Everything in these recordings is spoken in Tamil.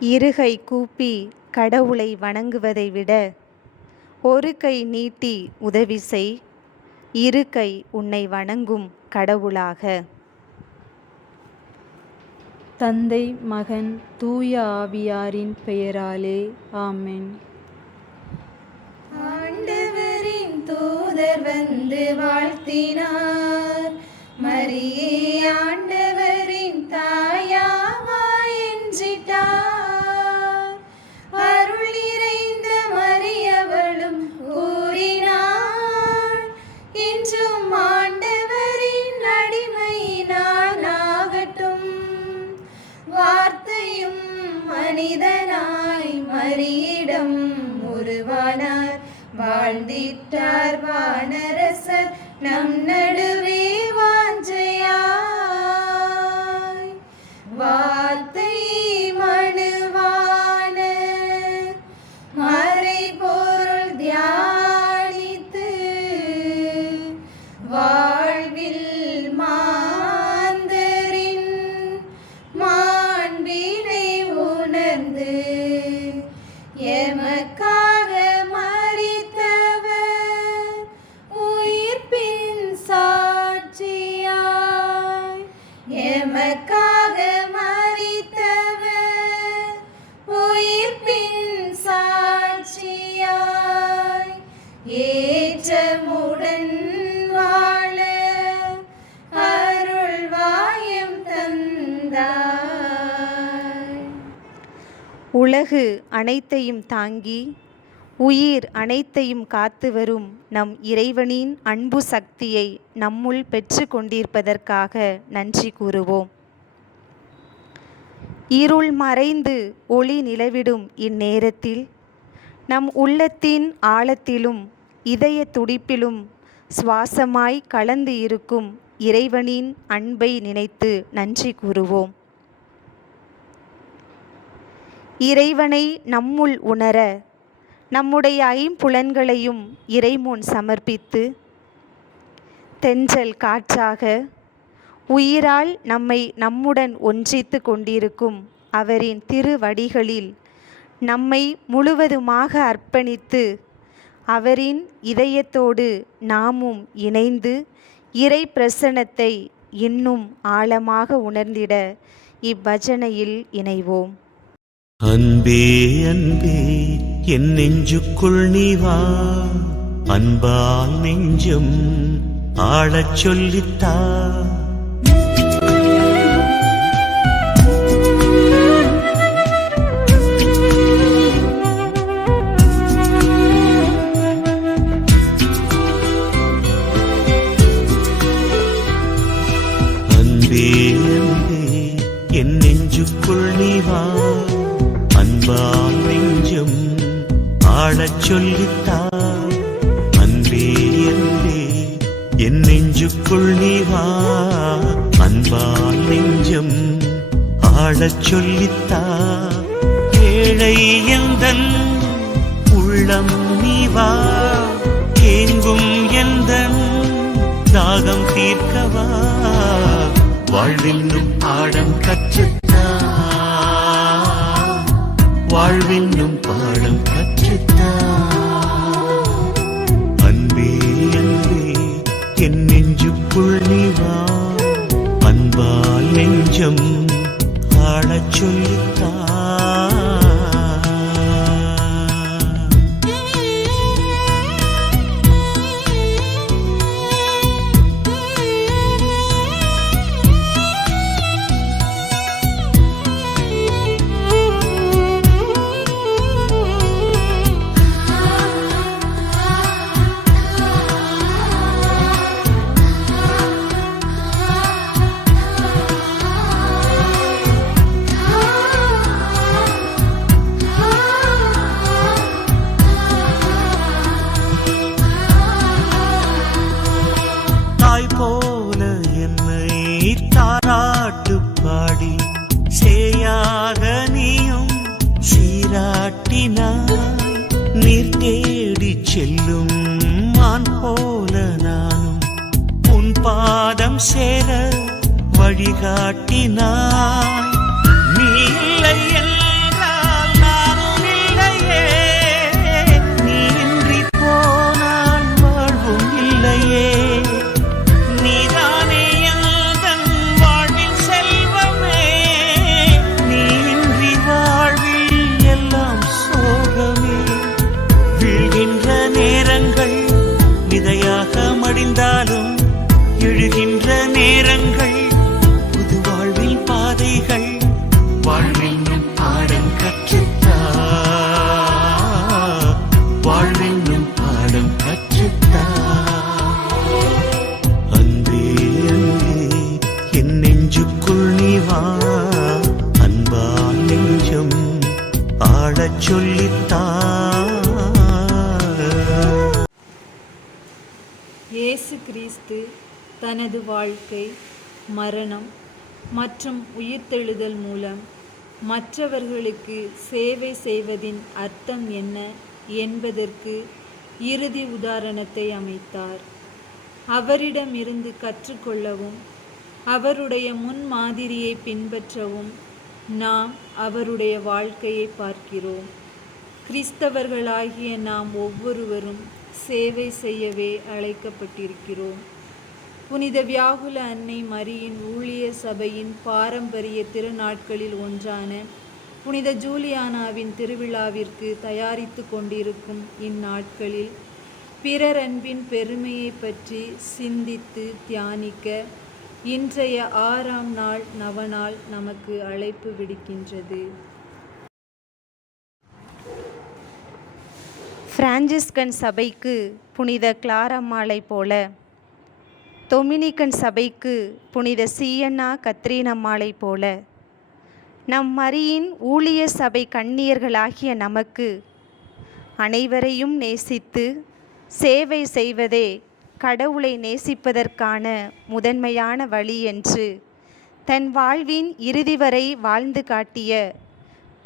இருகை கூப்பி கடவுளை வணங்குவதை விட ஒரு கை நீட்டி உதவி செய், இரு கை உன்னை வணங்கும் கடவுளாக. தந்தை, மகன், தூய ஆவியாரின் பெயராலே ஆமென். ஆண்டவரின் தூதர் வந்து வாழ்த்தினார், மரியே ஆண்டவரின் தாயாவாய் என்றிட்டார். அருள் நிறைந்த மரியவளும் கூறினாள், இன்றும் ஆண்டவரின் அடிமை நான் ஆகட்டும். வார்த்தையும் மனிதனாய் மரியிடம் உருவானார், வாழ்ந்திட்டார் வானரசர் நம் நடுவே வாஞ்சையாய். வார்த்தை மனுவான மறை பொருள் தியானித்து, வாழ்வில் மாந்தரின் மாண்பினை உணர்ந்து, எமக்காக மரித்தவர் உயிர்ப்பின் சாட்சியாய். எமக்காக மரித்தவர் உயிர்ப்பின் சாட்சியாய். ஏற்றமுடன் வாழ அருள்வாயம் தந்தாய். உலகு அனைத்தையும் தாங்கி உயிர் அனைத்தையும் காத்து வரும் நம் இறைவனின் அன்பு சக்தியை நம்முள் பெற்று கொண்டிருப்பதற்காக நன்றி கூறுவோம். இருள் மறைந்து ஒளி நிலவிடும் இந்நேரத்தில் நம் உள்ளத்தின் ஆழத்திலும் இதய துடிப்பிலும் சுவாசமாய் கலந்து இருக்கும் இறைவனின் அன்பை நினைத்து நன்றி கூறுவோம். இறைவனை நம்முள் உணர நம்முடைய ஐம்புலன்களையும் இறைமுன் சமர்ப்பித்து, தென்றல் காற்றாக உயிரால் நம்மை நம்முடன் ஒன்றித்து கொண்டிருக்கும் அவரின் திருவடிகளில் நம்மை முழுவதுமாக அர்ப்பணித்து, அவரின் இதயத்தோடு நாமும் இணைந்து இறை பிரசன்னத்தை இன்னும் ஆழமாக உணர்ந்திட இவ்வஜனையில் இணைவோம். அன்பே அன்பே என் நெஞ்சுக்குள் நீ வா, அன்பால் நெஞ்சம் ஆளச் சொல்லித்தா. அன்பே அன்பே என் நெஞ்சுக்குள் நீ வா, அன்பால் நெஞ்சம் ஆளச் சொல்லித்தா. அன்பே அன்பே என் நெஞ்சுக்குள் நீ வா, அன்பால் நெஞ்சம் ஆளச் சொல்லித்தா. ஏழை எந்தன் உள்ளம் நீ வா, ஏங்கும் எந்தன் தாகம் தீர்க்கவா. வாழ்வென்னும் பாடம் கற்றுத்தா, வாழ்வென்னும் பாடம் கற்றுத்தா. அன்பே அன்பே என் நெஞ்சுக்குள் நீ வா, அன்பால் நெஞ்சம் ஆளச் சொல்லித்தா. போல என்னை தாராட்டு பாடி சேயாக நீயும் சீராட்டினாய். நீர் தேடி செல்லும் மான் போல நானும் உன் பாதம் சேர வழிகாட்டினாய். நீ இல்லை என்றால் வாழச் சொல்லித்தார். இயேசு கிறிஸ்து தனது வாழ்க்கை, மரணம் மற்றும் உயிர்த்தெழுதல் மூலம் மற்றவர்களுக்கு சேவை செய்வதின் அர்த்தம் என்ன என்பதற்கு இறுதி உதாரணத்தை அமைத்தார். அவரிடமிருந்து கற்றுக்கொள்ளவும் அவருடைய முன்மாதிரியை பின்பற்றவும் நாம் அவருடைய வாழ்க்கையை பார்க்கிறோம். கிறிஸ்தவர்களாகிய நாம் ஒவ்வொருவரும் சேவை செய்யவே அழைக்கப்பட்டிருக்கிறோம். புனித வியாகுல அன்னை மரியின் ஊழிய சபையின் பாரம்பரிய திருநாட்களில் ஒன்றான புனித ஜூலியானாவின் திருவிழாவிற்கு தயாரித்து கொண்டிருக்கும் இந்நாட்களில் பிறர் அன்பின் பெருமையை பற்றி சிந்தித்து தியானிக்க இன்றைய 6ஆம் நாள் நவநாள் நமக்கு அழைப்பு விடுக்கின்றது. பிரான்சிஸ்கன் சபைக்கு புனித கிளாரம்மாளை போல, டொமினிக்கன் சபைக்கு புனித சீயன்னா கத்ரீனம்மாளை போல, நம் மரியின் ஊழிய சபை கன்னியர்களாகிய நமக்கு அனைவரையும் நேசித்து சேவை செய்வதே கடவுளை நேசிப்பதற்கான முதன்மையான வழி என்று தன் வாழ்வின் இறுதி வரை வாழ்ந்து காட்டிய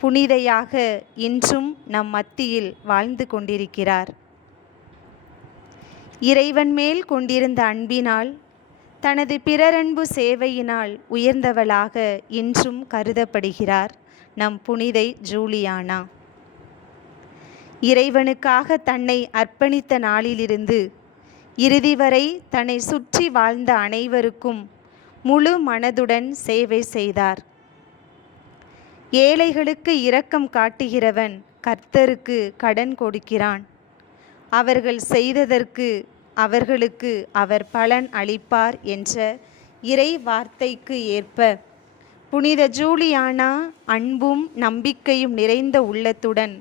புனிதையாக இன்றும் நம் மத்தியில் வாழ்ந்து கொண்டிருக்கிறார். இறைவன் மேல் கொண்டிருந்த அன்பினால், தனது பிறரன்பு சேவையினால் உயர்ந்தவளாக இன்றும் கருதப்படுகிறார் நம் புனிதை ஜூலியானா. இறைவனுக்காக தன்னை அர்ப்பணித்த நாளிலிருந்து இறுதி வரை தன்னை சுற்றி வாழ்ந்த அனைவருக்கும் முழு மனதுடன் சேவை செய்தார். ஏழைகளுக்கு இரக்கம் காட்டுகிறவன் கர்த்தருக்கு கடன் கொடுக்கிறான். அவர்கள் செய்ததற்கு அவர்களுக்கு அவர் பலன் அளிப்பார் என்ற இறை வார்த்தைக்கு ஏற்ப புனித ஜூலியானா அன்பும் நம்பிக்கையும் நிறைந்த உள்ளத்துடன்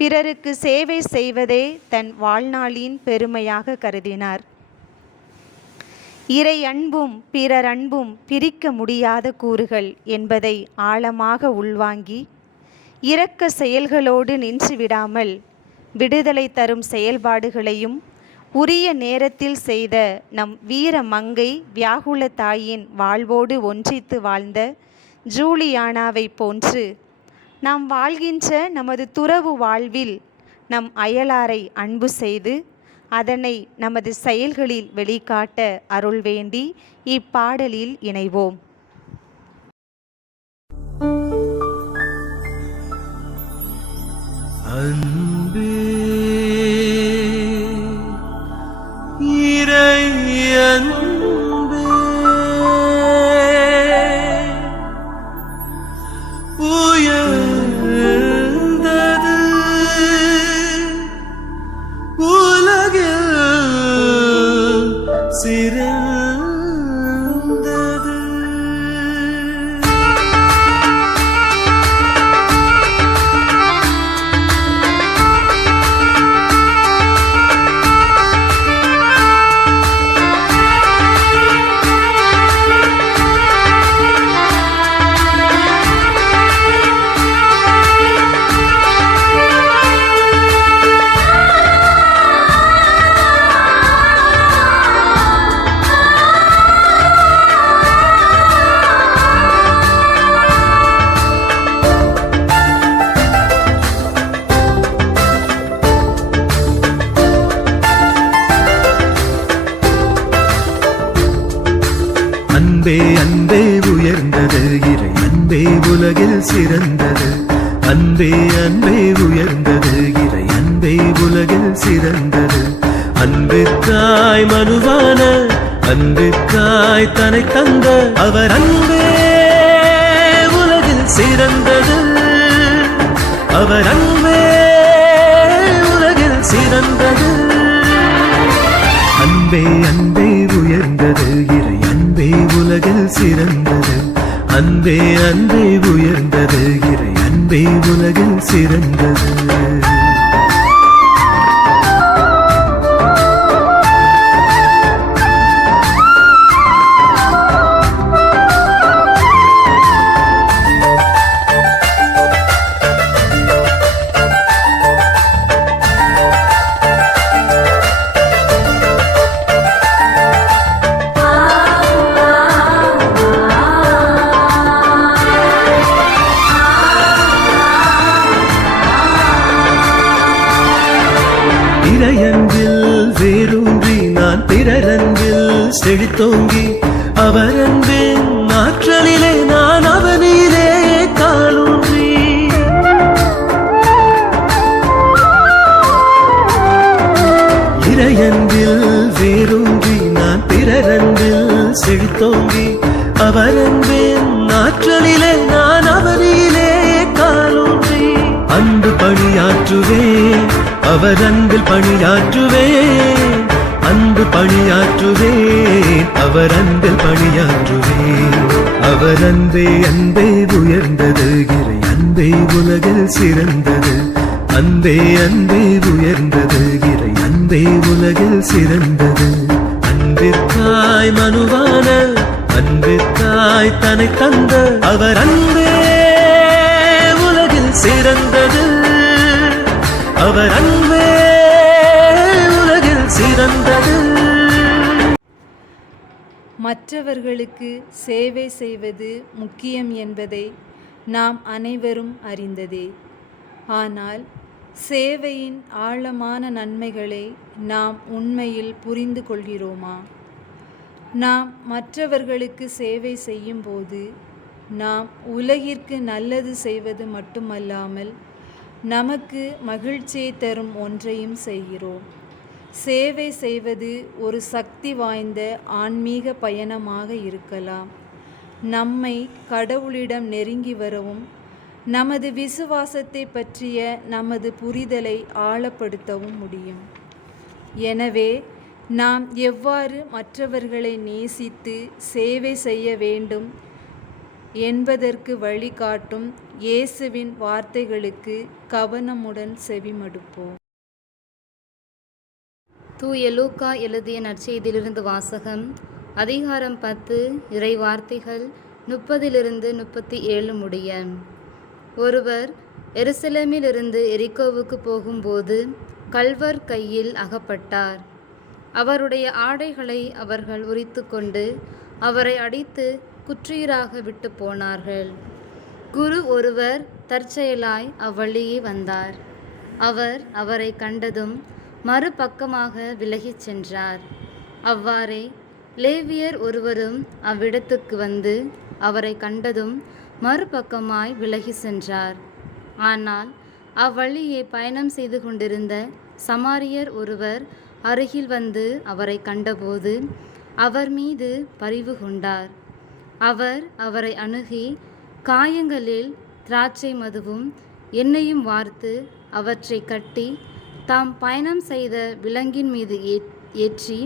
பிறருக்கு சேவை செய்வதே தன் வாழ்நாளின் பெருமையாக கருதினார். இறை அன்பும் பிறர் அன்பும் பிரிக்க முடியாத கூறுகள் என்பதை ஆழமாக உள்வாங்கி இரக்க செயல்களோடு நின்றுவிடாமல் விடுதலை தரும் செயல்பாடுகளையும் உரிய நேரத்தில் செய்த நம் வீர மங்கை வியாகுல தாயின் வாழ்வோடு ஒன்றித்து வாழ்ந்த ஜூலியானாவை போன்று நாம் வாழ்கின்ற நமது துறவு வாழ்வில் நம் அயலாரை அன்பு செய்து அதனை நமது செயல்களில் வெளிக்காட்ட அருள் வேண்டி இப்பாடலில் இணைவோம். அன்பே இறை அன்பே உயர்ந்தது உலகில் சிறந்தது. அன்பே அன்பே உயர்ந்தது இறை அன்பே உலகில் சிறந்தது. அன்பே அன்பே உயர்ந்தது இறை அன்பே உலகில் சிறந்தது. அன்புக்காய் மனுவான அன்புக்காய் தன்னை தந்த அவர் அன்பே உலகில் சிறந்தது. அவர் அன்பே உலகில் சிறந்தது. அன்பே அன்பே உயர்ந்தது இறை அன்பே உலகில் சிறந்தது. அன்பே அன்பே உயர்ந்தது இறை அன்பே உலகில் சிறந்தது. வேரூன்றி நான் பிறரன்பில் செழித்தோங்கி அவரன்பின் ஆற்றலிலே நான் அவனிலே காலூன்றி இறையன்பில் வேரூன்றி நான் பிறரன்பில் செழித்தோங்கி அவரன்பின் ஆற்றலிலே நான் அவனிலே காலூன்றி அன்பு பணியாற்றுவேன் அவர் அன்பில் பணியாற்றுவேன் அன்பு பணியாற்றுவேன் அவர் அன்பில் பணியாற்றுவேன் அவர் அன்பே அன்பே உயர்ந்தது இறை அன்பே உலகில் சிறந்தது அன்பே அன்பே உயர்ந்தது இறை அன்பே உலகில் சிறந்தது அன்பிற்காய் மனுவான அன்பிற்காய் தன்னை தந்த அவர் அன்பே உலகில் சிறந்தது அவர் அன்பே உலகில் சிறந்தது. மற்றவர்களுக்கு சேவை செய்வது முக்கியம் என்பதை நாம் அனைவரும் அறிந்ததே. ஆனால் சேவையின் ஆழமான நன்மைகளை நாம் உண்மையில் புரிந்து கொள்கிறோமா? நாம் மற்றவர்களுக்கு சேவை செய்யும்போது நாம் உலகிற்கு நல்லது செய்வது மட்டுமல்லாமல் நமக்கு மகிழ்ச்சியை தரும் ஒன்றையும் செய்கிறோம். சேவை செய்வது ஒரு சக்தி வாய்ந்த ஆன்மீக பயணமாக இருக்கலாம். நம்மை கடவுளிடம் நெருங்கி வரவும் நமது விசுவாசத்தை பற்றிய நமது புரிதலை ஆழப்படுத்தவும் முடியும். எனவே நாம் எவ்வாறு மற்றவர்களை நேசித்து சேவை செய்ய வேண்டும் என்பதற்கு வழிகாட்டும் இயேசுவின் வார்த்தைகளுக்கு கவனமுடன் செவிமடுப்போம். தூய லூக்கா எழுதிய நற்செய்தியிலிருந்து வாசகம். அதிகாரம் 10 இறை வார்த்தைகள் 30-37 முடிய. ஒருவர் எருசலேமிலிருந்து எரிகோவுக்கு போகும்போது கள்வர் கையில் அகப்பட்டார். அவருடைய ஆடைகளை அவர்கள் உரித்து கொண்டு அவரை அடித்து குற்றீராக விட்டு போனார்கள். குரு ஒருவர் தற்செயலாய் அவ்வழியே வந்தார். அவர் அவரை கண்டதும் மறுபக்கமாக விலகிச் சென்றார். அவ்வாறே லேவியர் ஒருவரும் அவ்விடத்துக்கு வந்து அவரை கண்டதும் மறுபக்கமாய் விலகி சென்றார். ஆனால் அவ்வழியே பயணம் செய்து கொண்டிருந்த சமாரியர் ஒருவர் அருகில் வந்து அவரை கண்டபோது அவர் மீது பரிவு கொண்டார். அவர் அவரை அணுகி காயங்களில் திராட்சை மதுவும் எண்ணெயும் வார்த்து அவற்றை கட்டி தாம் பயணம் செய்த விலங்கின் மீது ஏற்றி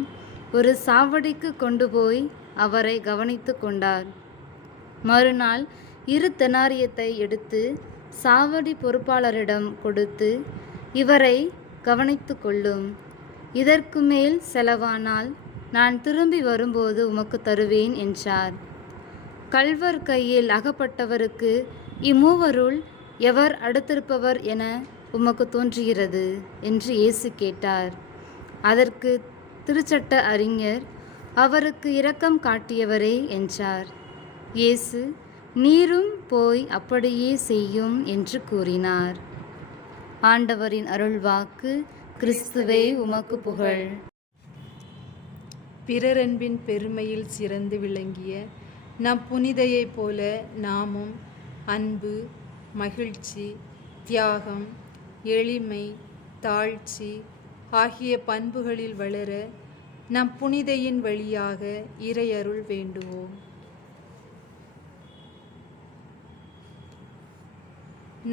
ஒரு சாவடிக்கு கொண்டு போய் அவரை கவனித்து கொண்டார். மறுநாள் 2 தெனாரியத்தை எடுத்து சாவடி பொறுப்பாளரிடம் கொடுத்து, இவரை கவனித்து கொள்ளும். இதற்கு மேல் செலவானால் நான் திரும்பி வரும்போது உமக்கு தருவேன் என்றார். கள்வர் கையில் அகப்பட்டவருக்கு இம்மூவருள் எவர் அடுத்திருப்பவர் என உமக்கு தோன்றுகிறது என்று இயேசு கேட்டார். அதற்கு திருச்சட்ட அறிஞர், அவருக்கு இரக்கம் காட்டியவரே என்றார். இயேசு, நீரும் போய் அப்படியே செய்யும் என்று கூறினார். ஆண்டவரின் அருள்வாக்கு. கிறிஸ்துவே உமக்கு புகழ். பிறரன்பின் பெருமையில் சிறந்து விளங்கிய நம் புனிதையைப் போல நாமும் அன்பு, மகிழ்ச்சி, தியாகம், எளிமை, தாழ்ச்சி ஆகிய பண்புகளில் வளர நம் புனிதையின் வழியாக இறையருள் வேண்டுவோம்.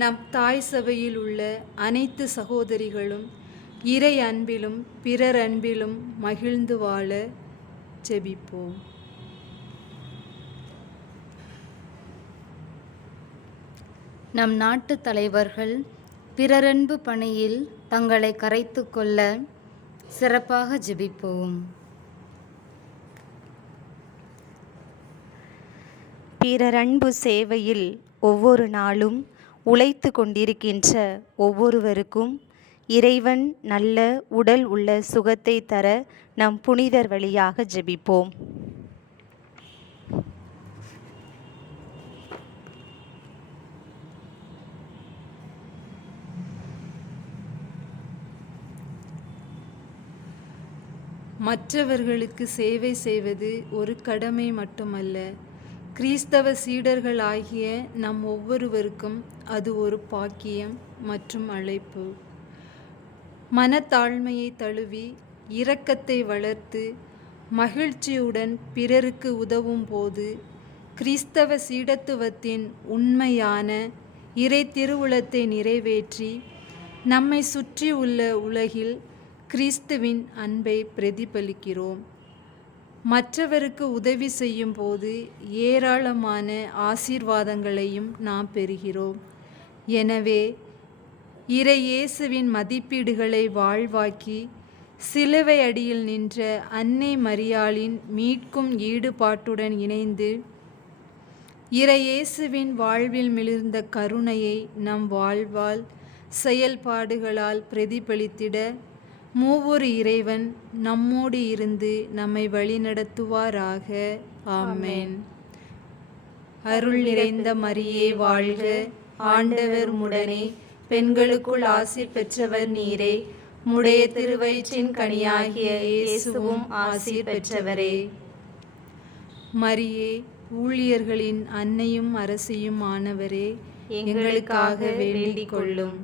நம் தாய் சபையில் உள்ள அனைத்து சகோதரிகளும் இறை அன்பிலும் பிறர் அன்பிலும் மகிழ்ந்து வாழ ஜெபிப்போம். நம் நாட்டு தலைவர்கள் பிறரன்பு பணியில் தங்களை கரைத்து கொள்ள சிறப்பாக ஜெபிப்போம். பிறரன்பு சேவையில் ஒவ்வொரு நாளும் உழைத்து கொண்டிருக்கின்ற ஒவ்வொருவருக்கும் இறைவன் நல்ல உடல் உள்ள சுகத்தை தர நம் புனிதர் வழியாக ஜெபிப்போம். மற்றவர்களுக்கு சேவை செய்வது ஒரு கடமை மட்டுமல்ல, கிறிஸ்தவ சீடர்களாகிய நம் ஒவ்வொருவருக்கும் அது ஒரு பாக்கியம் மற்றும் அழைப்பு. மனத்தாழ்மையை தழுவி இரக்கத்தை வளர்த்து மகிழ்ச்சியுடன் பிறருக்கு உதவும் போது கிறிஸ்தவ சீடத்துவத்தின் உண்மையான இறை திருவுளத்தை நிறைவேற்றி நம்மை சுற்றியுள்ள உலகில் கிறிஸ்துவின் அன்பை பிரதிபலிக்கிறோம். மற்றவருக்கு உதவி செய்யும் போது ஏராளமான ஆசீர்வாதங்களையும் நாம் பெறுகிறோம். எனவே இறை இயேசுவின் மதிப்பீடுகளை வாழ்வாக்கி சிலுவை அடியில் நின்ற அன்னை மரியாளின் மீட்கும் ஈடுபாட்டுடன் இணைந்து இறை இயேசுவின் வாழ்வில் மிளிர்ந்த கருணையை நம் வாழ்வால் செயல்பாடுகளால் பிரதிபலித்திட மூவொரு இறைவன் நம்மோடு இருந்து நம்மை வழிநடத்துவாராக. ஆமென். அருள் நிறைந்த மரியே வாழ்க, ஆண்டவர் உம்முடனே, பெண்களுக்குள் ஆசி பெற்றவர் நீரே, உம்முடைய திருவயிற்றின் கனியாகிய இயேசுவும் ஆசி பெற்றவரே. மரியே, ஊழியர்களின் அன்னையும் அரசியும் ஆனவரே, எங்களுக்காக வேண்டிக் கொள்ளும்.